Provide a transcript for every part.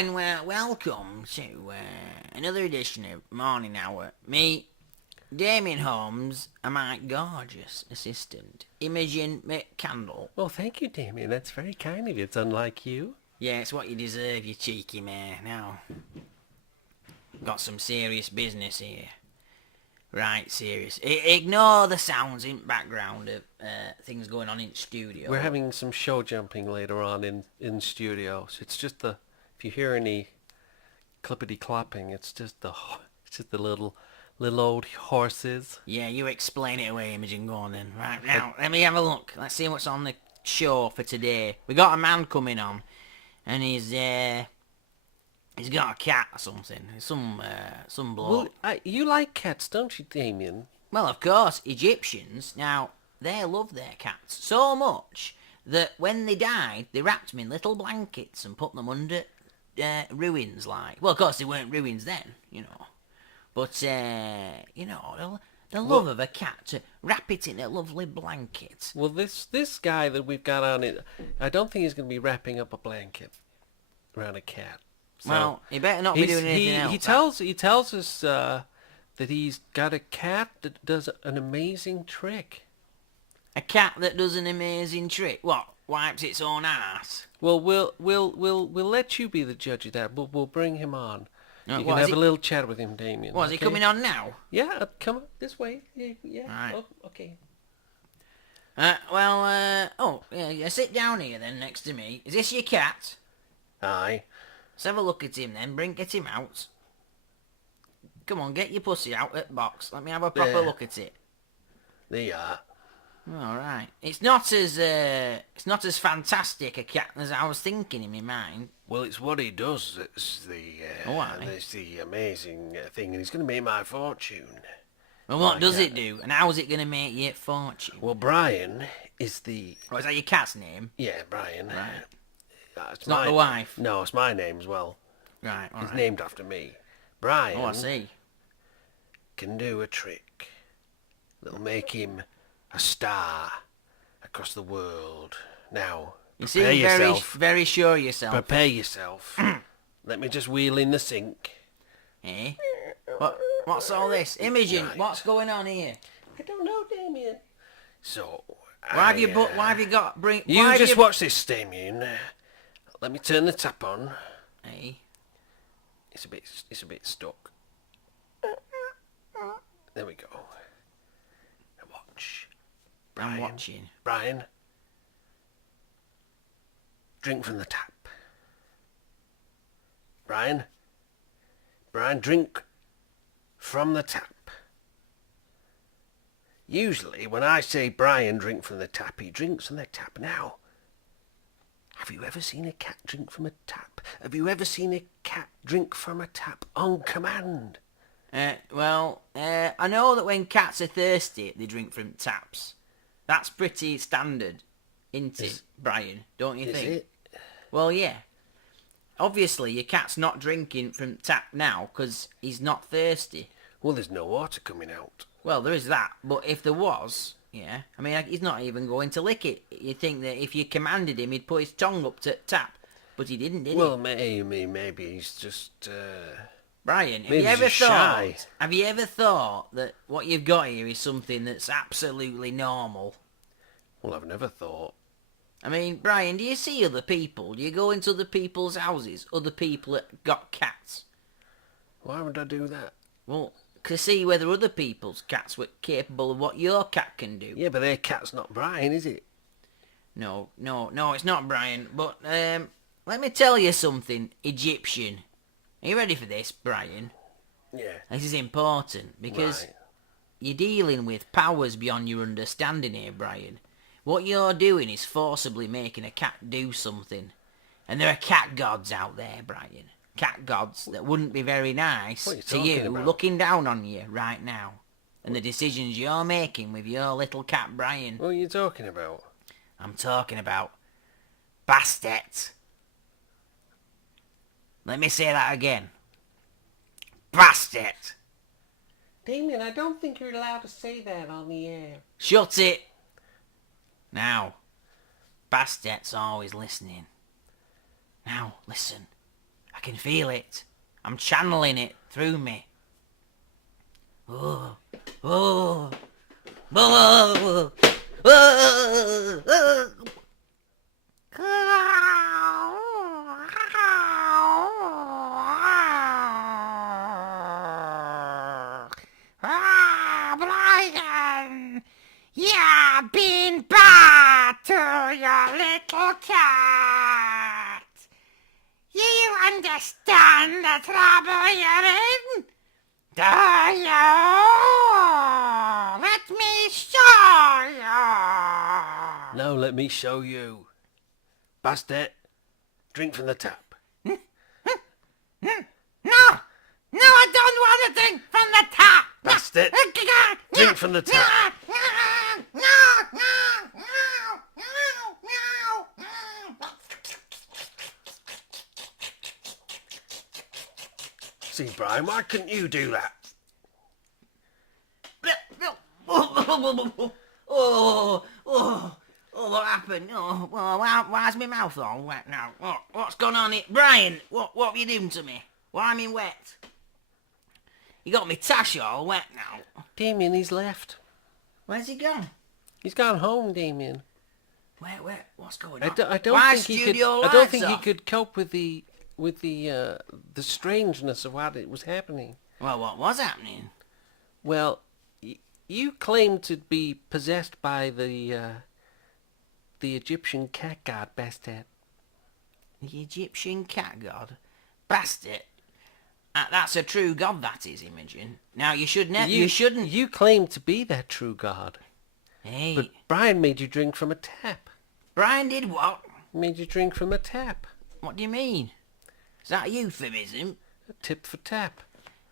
and welcome to another edition of Morning Hour. Me, Damien Holmes, and my gorgeous assistant, Imogen McCandle. Well, thank you, Damien. That's very kind of you. It's unlike you. Yeah, it's what you deserve, you cheeky mare. Now, got some serious business here. Right, serious. Ignore the sounds in background of things going on in studio. We're having some show jumping later on in studio. So it's just if you hear any clippity clopping, it's just the little old horses. Yeah, you explain it away, Imogen. Go on then. Right now, let me have a look. Let's see what's on the show for today. We got a man coming on, and he's got a cat or something. Some bloke. Well, you like cats, don't you, Damien? Well, of course, Egyptians. Now they love their cats so much that when they died, they wrapped them in little blankets and put them under ruins. Well, of course, they weren't ruins then, you know. But the love of a cat, to wrap it in a lovely blanket. Well, this guy that we've got on it, I don't think he's going to be wrapping up a blanket around a cat. So well, he better not be doing anything else. He tells us that he's got a cat that does an amazing trick. A cat that does an amazing trick. What? Wipes its own ass? Well, we'll let you be the judge of that. We'll bring him on. You can have a little chat with him, Damien. Is he coming on now? Yeah, come on this way. Yeah. Right. Oh, okay. Sit down here then next to me. Is this your cat? Aye. Let's have a look at him then. Get him out. Come on, get your pussy out at box. Let me have a proper look at it. There you are. All right. It's not as fantastic a cat as I was thinking in my mind. Well, it's what he does that's the amazing thing, and he's going to make my fortune. Well, what does it do, and how is it going to make your fortune? Well, Brian is the... Oh, is that your cat's name? Yeah, Brian. Right. It's not the wife? No, it's my name as well. Right, all It's right. named after me. Brian... Oh, I see. ...can do a trick that'll make him a star across the world. Now, you seem very sure of yourself. Prepare yourself. Let me just wheel in the sink. Eh? What's all this? Imogen, Right. what's going on here? I don't know, Damien. So, Why have you got... watch this, Damien. Let me turn the tap on. Eh? It's a bit stuck. There we go. Now watch. I'm watching. Brian. Drink from the tap. Brian, drink from the tap. Usually, when I say Brian, drink from the tap, he drinks from the tap. Now, have you ever seen a cat drink from a tap? Have you ever seen a cat drink from a tap on command? I know that when cats are thirsty, they drink from taps. That's pretty standard, isn't it, Brian? Don't you think? Is it? Well, yeah. Obviously, your cat's not drinking from tap now because he's not thirsty. Well, there's no water coming out. Well, there is that, but if there was, yeah, I mean, he's not even going to lick it. You'd think that if you commanded him, he'd put his tongue up to tap, but he didn't, did he? Well, maybe he's just... Brian, maybe he's just shy. Have you ever thought that what you've got here is something that's absolutely normal? Well, I've never thought. I mean, Brian, do you see other people? Do you go into other people's houses, other people that got cats? Why would I do that? Well, to see whether other people's cats were capable of what your cat can do. Yeah, but their cat's not Brian, is it? No, it's not Brian. But let me tell you something, Egyptian. Are you ready for this, Brian? Yeah. This is important because you're dealing with powers beyond your understanding here, Brian. What you're doing is forcibly making a cat do something. And there are cat gods out there, Brian. Cat gods that wouldn't be very nice to you looking down on you right now. And the decisions you're making with your little cat, Brian. What are you talking about? I'm talking about Bastet. Let me say that again. Bastet. Damien, I don't think you're allowed to say that on the air. Shut it. Now, Bastet's always listening. Now, listen. A I can feel it. I'm channeling it through me. Oh, oh, oh, oh, oh. Brian, you've been bad to your little cat. You understand the trouble you're in? Do you? Let me show you. No, let me show you. Bastard, drink from the tap. No, I don't want to drink from the tap. Bastard, drink from the tap. See, Brian, why couldn't you do that? What happened? Oh, well, why's my mouth all wet now? What's going on here? Brian, what have you doing to me? Why am I wet? You got me tash all wet now. Damien, he's left. Where's he gone? He's gone home, Damien. Where? What's going on? I don't think he could cope with the strangeness of what it was happening. Well, what was happening? Well, you claim to be possessed by the Egyptian cat god Bastet. The Egyptian cat god? Bastet? That's a true god, that is, Imogen. Now, you shouldn't... You claim to be that true god. Hey. But Brian made you drink from a tap. Brian did what? Made you drink from a tap. What do you mean? Is that a euphemism? A tip for tap.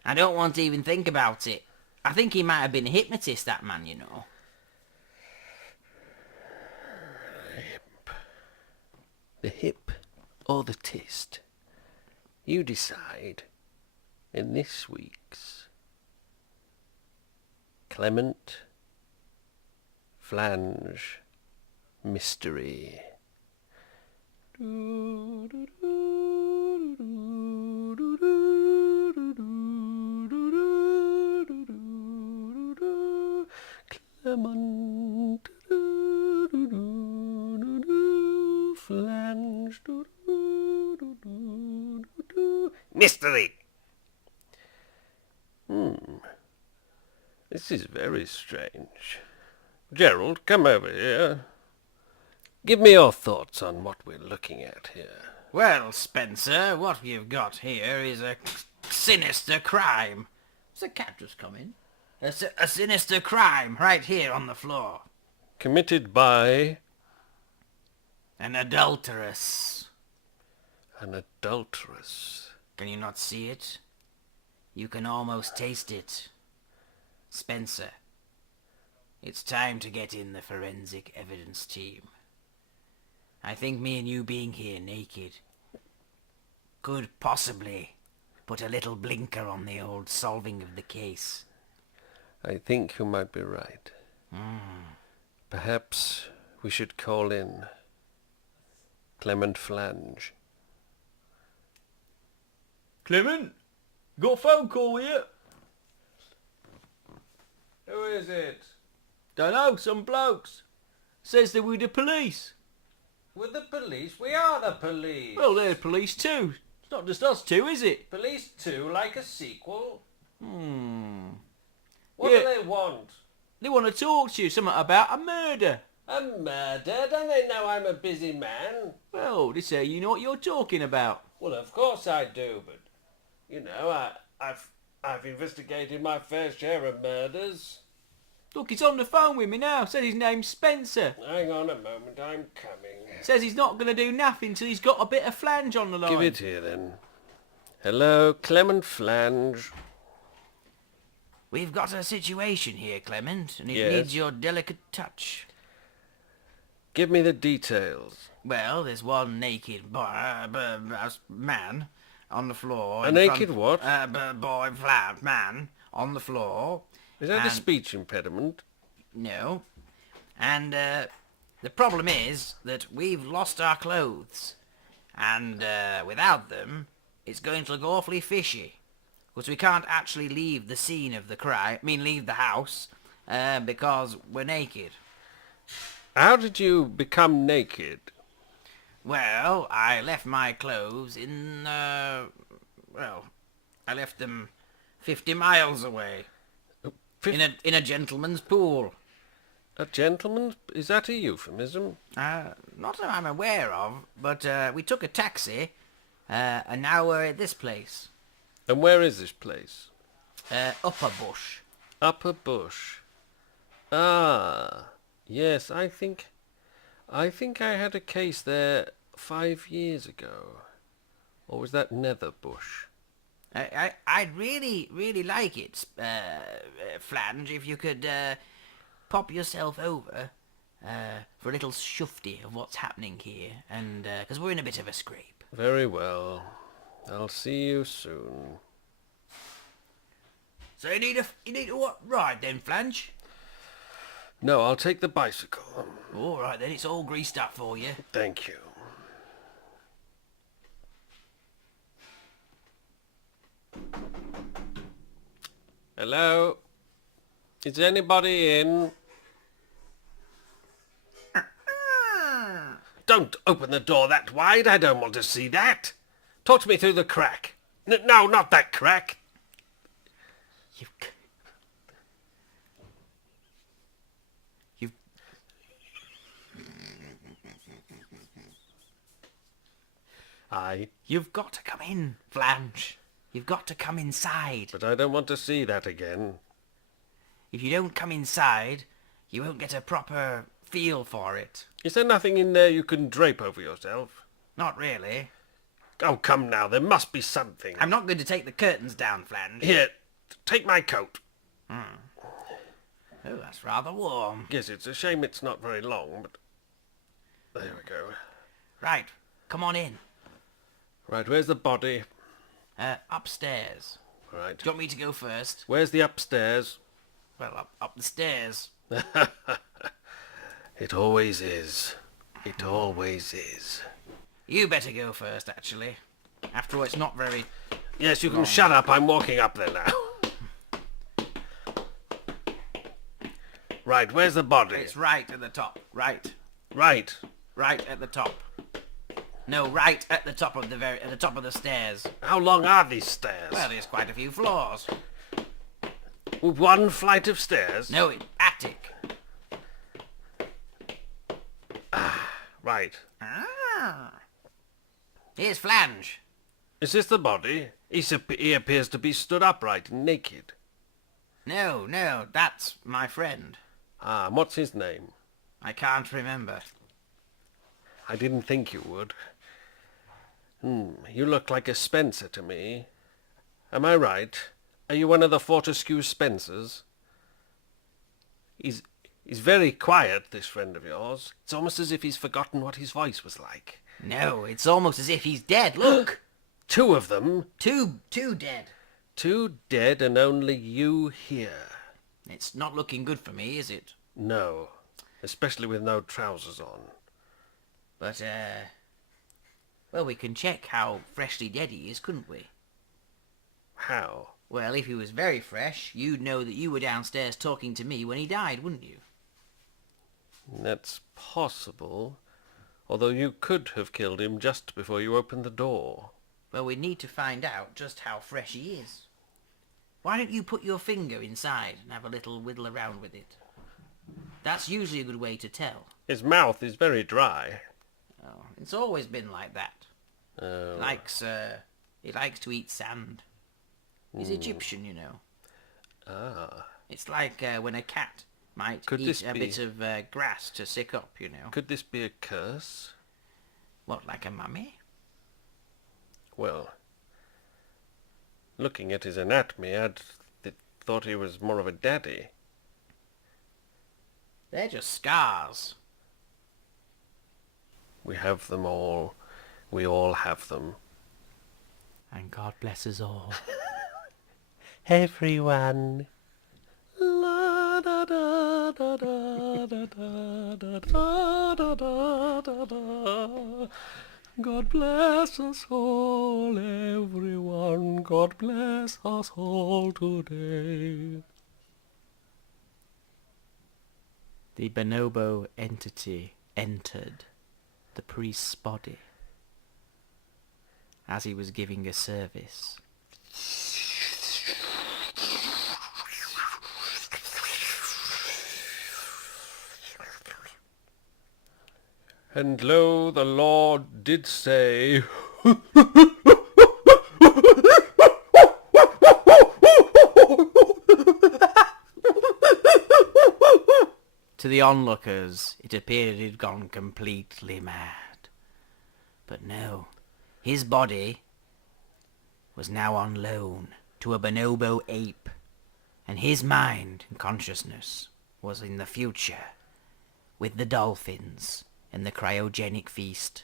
I don't want to even think about it. I think he might have been a hypnotist, that man, you know. The hip or the tist? You decide in this week's Clement Flange Mystery. Clement Flange Mystery. This is very strange. Gerald, come over here. Give me your thoughts on what we're looking at here. Well, Spencer, what you've got here is a sinister crime. Has the cat just come in? A sinister crime right here on the floor. Committed by... An adulteress. An adulteress. Can you not see it? You can almost taste it. Spencer, it's time to get in the forensic evidence team. I think me and you being here naked could possibly put a little blinker on the old solving of the case. I think you might be right. Perhaps we should call in Clement Flange. Clement? Got a phone call here? Who is it? Dunno, some blokes. Says they're with the police. With the police? We are the police. Well, they're police too. It's not just us two, is it? Police 2, like a sequel? What Yeah. do they want? They want to talk to you, something about a murder. A murder? Don't they know I'm a busy man? Well, they say you know what you're talking about. Well, of course I do, but, you know, I've investigated my fair share of murders. Look, he's on the phone with me now. Says his name's Spencer. Hang on a moment, I'm coming. Says he's not going to do nothing till he's got a bit of flange on the line. Give it here, then. Hello, Clement Flange. We've got a situation here, Clement, and it Yes. needs your delicate touch. Give me the details. Well, there's one naked man on the floor. A in naked front- what? Man on the floor. Is that a And- speech impediment? No. And the problem is that we've lost our clothes. And without them, it's going to look awfully fishy. Because we can't actually leave the scene of the crime, leave the house, because we're naked. How did you become naked? Well, I left my clothes I left them 50 miles away. In a gentleman's pool. A gentleman? Is that a euphemism? Not that I'm aware of, but we took a taxi, and now we're at this place. And where is this place? Upper Bush. Upper Bush. Ah, yes, I think I had a case there 5 years ago. Or was that Nether Bush? I'd really like it, Flange, if you could pop yourself over for a little shufty of what's happening here, and because we're in a bit of a scrape. Very well. I'll see you soon. So you need a what ride then, Flange? No, I'll take the bicycle. All right then, it's all greased up for you. Thank you. Hello? Is anybody in? Don't open the door that wide. I don't want to see that. Talk to me through the crack. No, not that crack. You've You've got to come in, Flange. You've got to come inside. But I don't want to see that again. If you don't come inside, you won't get a proper feel for it. Is there nothing in there you can drape over yourself? Not really. Oh, come now, there must be something. I'm not going to take the curtains down, Flange. Here, take my coat. Oh, that's rather warm. Yes, it's a shame it's not very long, but... There we go. Right, come on in. Right, where's the body? Upstairs. Right. Do you want me to go first? Where's the upstairs? Well, up the stairs. It always is. It always is. You better go first, actually. After all, it's not very... Yes, you can shut up. I'm walking up there now. Right, where's the body? It's right at the top. Right. Right. Right at the top. No, right at the top of at the top of the stairs. How long are these stairs? Well, there's quite a few floors. One flight of stairs? No, attic. Right. Ah. Here's Flange. Is this the body? He appears to be stood upright and naked. No, that's my friend. Ah, and what's his name? I can't remember. I didn't think you would. You look like a Spencer to me. Am I right? Are you one of the Fortescue Spencers? He's very quiet, this friend of yours. It's almost as if he's forgotten what his voice was like. No, it's almost as if he's dead. Look! Two of them? Two dead. 2 dead and only you here. It's not looking good for me, is it? No, especially with no trousers on. But, well, we can check how freshly dead he is, couldn't we? How? Well, if he was very fresh, you'd know that you were downstairs talking to me when he died, wouldn't you? That's possible, although you could have killed him just before you opened the door. Well, we need to find out just how fresh he is. Why don't you put your finger inside and have a little whittle around with it? That's usually a good way to tell. His mouth is very dry. Oh, it's always been like that. Oh. He likes to eat sand. He's Egyptian, you know. Ah. It's like when a cat might eat a bit of grass to sick up, you know. Could this be a curse? What, like a mummy? Well, looking at his anatomy, I'd thought he was more of a daddy. They're just scars. We have them all. We all have them. And God bless us all. Everyone. La da da da da da da da da da da da. God bless us all, everyone. God bless us all today. The bonobo entity entered the priest's body as he was giving a service. And lo, the Lord did say, To the onlookers, it appeared he'd gone completely mad. But no, his body was now on loan to a bonobo ape, and his mind and consciousness was in the future, with the dolphins and the cryogenic feast.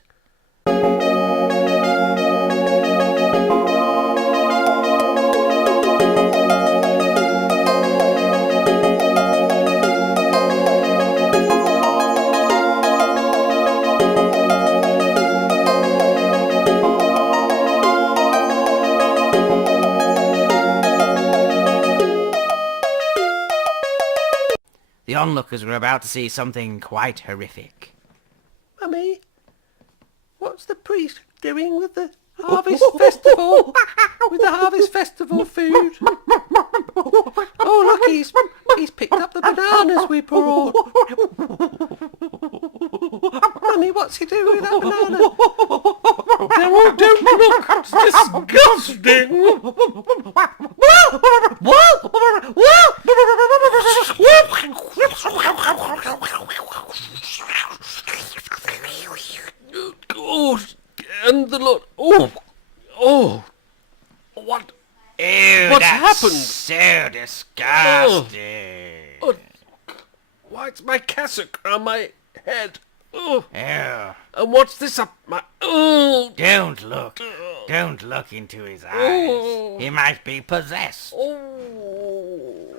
The onlookers were about to see something quite horrific. Mummy, what's the priest doing with the harvest festival? With the harvest festival food? Oh, look, he's picked up the bananas we brought. Mummy, what's he doing with that banana? Don't look, it's disgusting. Oh, and the Lord. Oh, what? Ew, What's that's happened? so disgusting. Oh, why, it's my cassock on my head. Oh, Ew. and what's this up my? Oh, Don't look. Don't look into his eyes. Oh. He might be possessed. oh.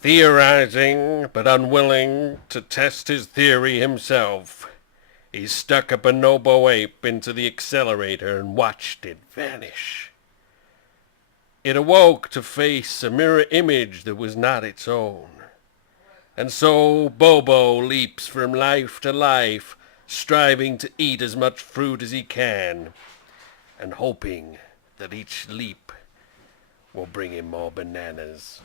Theorizing, but unwilling to test his theory himself, he stuck a bonobo ape into the accelerator and watched it vanish. It awoke to face a mirror image that was not its own. And so Bobo leaps from life to life, striving to eat as much fruit as he can, and hoping that each leap will bring him more bananas.